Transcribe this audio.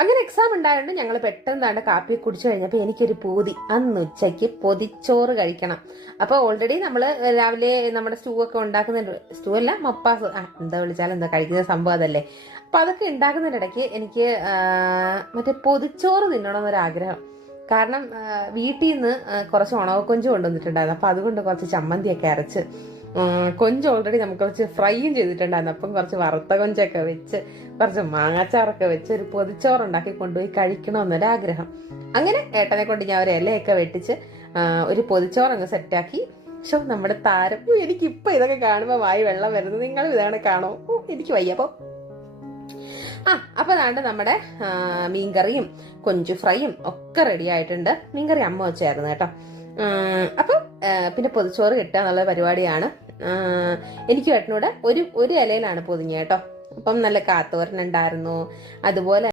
അങ്ങനെ എക്സാം ഉണ്ടായതുകൊണ്ട് ഞങ്ങൾ പെട്ടെന്ന് കാപ്പി കുടിച്ചു കഴിഞ്ഞപ്പോൾ എനിക്കൊരു പൂതി, അന്ന് ഉച്ചയ്ക്ക് പൊതിച്ചോറ് കഴിക്കണം. അപ്പോൾ ഓൾറെഡി നമ്മൾ രാവിലെ നമ്മുടെ സ്റ്റൂ ഒക്കെ ഉണ്ടാക്കുന്നുണ്ട്, സ്റ്റൂ അല്ല മപ്പാസ്, എന്താ വിളിച്ചാലും എന്താ കഴിക്കുന്ന സംഭവം അതല്ലേ. അപ്പം അതൊക്കെ ഉണ്ടാക്കുന്നതിനിടയ്ക്ക് എനിക്ക് മറ്റേ പൊതിച്ചോറ് തിന്നണമെന്നൊരാഗ്രഹം. കാരണം വീട്ടിൽ നിന്ന് കുറച്ച് ഉണവക്കൊഞ്ച് കൊണ്ടുവന്നിട്ടുണ്ടായിരുന്നു. അപ്പം അതുകൊണ്ട് കുറച്ച് ചമ്മന്തിയൊക്കെ അരച്ച്, കൊഞ്ച് ഓൾറെഡി നമുക്ക് കുറച്ച് ഫ്രൈയും ചെയ്തിട്ടുണ്ടായിരുന്നു. അപ്പം കുറച്ച് വറുത്ത കൊഞ്ചൊക്കെ വെച്ച് കുറച്ച് മാങ്ങാച്ചാറൊക്കെ വെച്ച് ഒരു പൊതിച്ചോറുണ്ടാക്കി കൊണ്ടുപോയി കഴിക്കണമെന്നൊരാഗ്രഹം. അങ്ങനെ ഏട്ടനെ കൊണ്ട് ഞാൻ ഒരു ഇലയൊക്കെ വെട്ടിച്ച് ഒരു പൊതിച്ചോറങ്ങ് സെറ്റാക്കി. പക്ഷെ നമ്മുടെ താരം, എനിക്കിപ്പോൾ ഇതൊക്കെ കാണുമ്പോൾ വായി വെള്ളം വരുന്നത്. നിങ്ങളും ഇതാണ് കാണോ? എനിക്ക് വയ്യ. അപ്പോൾ അതാണ്ട് നമ്മുടെ മീൻകറിയും കൊഞ്ചു ഫ്രൈയും ഒക്കെ റെഡി ആയിട്ടുണ്ട്. മീൻകറി അമ്മ വെച്ചായിരുന്നു കേട്ടോ. അപ്പം പിന്നെ പൊതിച്ചോറ് കിട്ടുക എന്നുള്ള പരിപാടിയാണ്. എനിക്ക് ഏട്ടനൂടെ ഒരു ഇലയിലാണ് പൊതിഞ്ഞ കേട്ടോ. അപ്പം നല്ല കാത്തോരനുണ്ടായിരുന്നു. അതുപോലെ